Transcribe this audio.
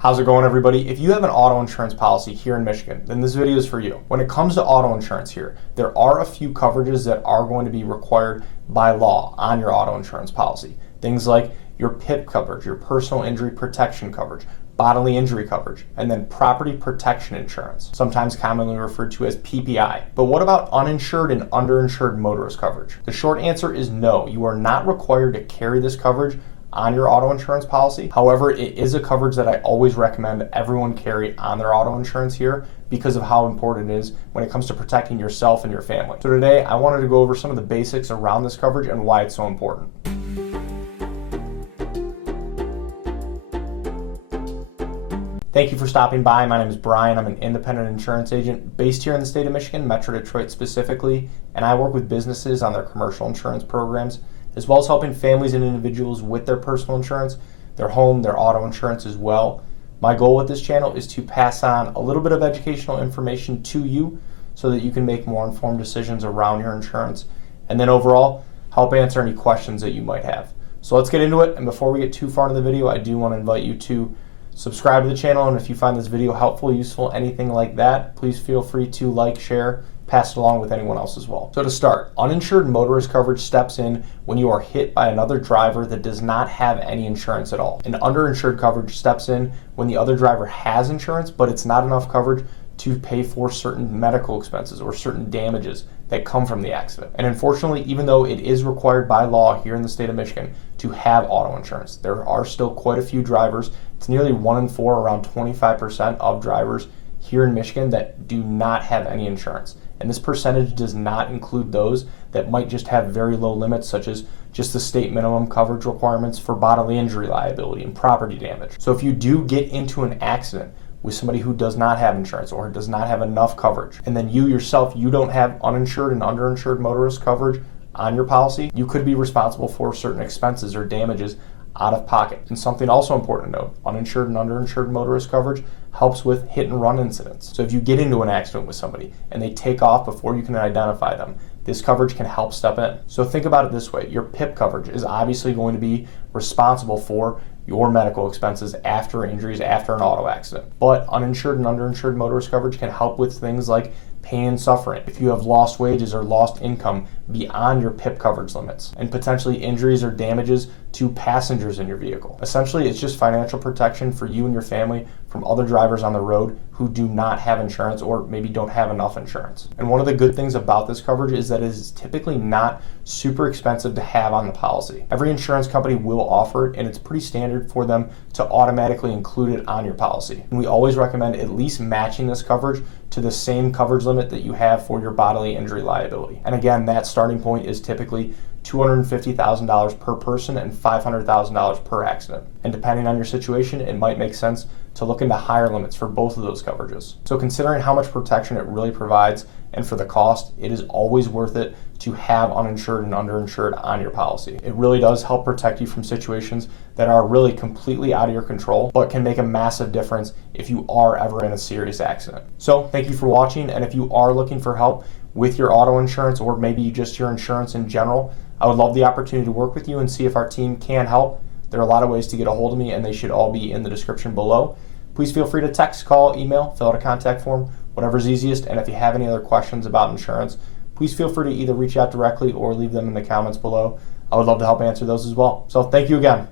How's it going, everybody? If you have an auto insurance policy here in Michigan, then this video is for you. When it comes to auto insurance here, there are a few coverages that are going to be required by law on your auto insurance policy. Things like your PIP coverage, your personal injury protection coverage, bodily injury coverage, and then property protection insurance, sometimes commonly referred to as PPI. But what about uninsured and underinsured motorist coverage? The short answer is no. You are not required to carry this coverage on your auto insurance policy. However, it is a coverage that I always recommend everyone carry on their auto insurance here because of how important it is when it comes to protecting yourself and your family. So today, I wanted to go over some of the basics around this coverage and why it's so important. Thank you for stopping by. My name is Brian. I'm an independent insurance agent based here in the state of Michigan, Metro Detroit specifically, and I work with businesses on their commercial insurance programs, as well as helping families and individuals with their personal insurance, their home, their auto insurance as well. My goal with this channel is to pass on a little bit of educational information to you so that you can make more informed decisions around your insurance, and then overall, help answer any questions that you might have. So let's get into it, and before we get too far into the video, I do want to invite you to subscribe to the channel, and if you find this video helpful, useful, anything like that, please feel free to like, share, pass it along with anyone else as well. So to start, uninsured motorist coverage steps in when you are hit by another driver that does not have any insurance at all. And underinsured coverage steps in when the other driver has insurance, but it's not enough coverage to pay for certain medical expenses or certain damages that come from the accident. And unfortunately, even though it is required by law here in the state of Michigan to have auto insurance, there are still quite a few drivers. It's nearly 1 in 4, around 25% of drivers here in Michigan that do not have any insurance. And this percentage does not include those that might just have very low limits, such as just the state minimum coverage requirements for bodily injury liability and property damage. So if you do get into an accident with somebody who does not have insurance or does not have enough coverage, and then you yourself, you don't have uninsured and underinsured motorist coverage on your policy, you could be responsible for certain expenses or damages out of pocket. And something also important to note, uninsured and underinsured motorist coverage helps with hit and run incidents. So if you get into an accident with somebody and they take off before you can identify them, this coverage can help step in. So think about it this way, your PIP coverage is obviously going to be responsible for your medical expenses after injuries, after an auto accident. But uninsured and underinsured motorist coverage can help with things like pain and suffering, if you have lost wages or lost income beyond your PIP coverage limits, and potentially injuries or damages to passengers in your vehicle. Essentially, it's just financial protection for you and your family from other drivers on the road who do not have insurance or maybe don't have enough insurance. And one of the good things about this coverage is that it is typically not super expensive to have on the policy. Every insurance company will offer it, and it's pretty standard for them to automatically include it on your policy. And we always recommend at least matching this coverage to the same coverage limit that you have for your bodily injury liability. And again, that starting point is typically $250,000 per person and $500,000 per accident. And depending on your situation, it might make sense to look into higher limits for both of those coverages. So considering how much protection it really provides and for the cost, it is always worth it to have uninsured and underinsured on your policy. It really does help protect you from situations that are really completely out of your control, but can make a massive difference if you are ever in a serious accident. So thank you for watching, and if you are looking for help with your auto insurance or maybe just your insurance in general, I would love the opportunity to work with you and see if our team can help. There are a lot of ways to get a hold of me, and they should all be in the description below. Please feel free to text, call, email, fill out a contact form, whatever's easiest. And if you have any other questions about insurance, please feel free to either reach out directly or leave them in the comments below. I would love to help answer those as well. So thank you again.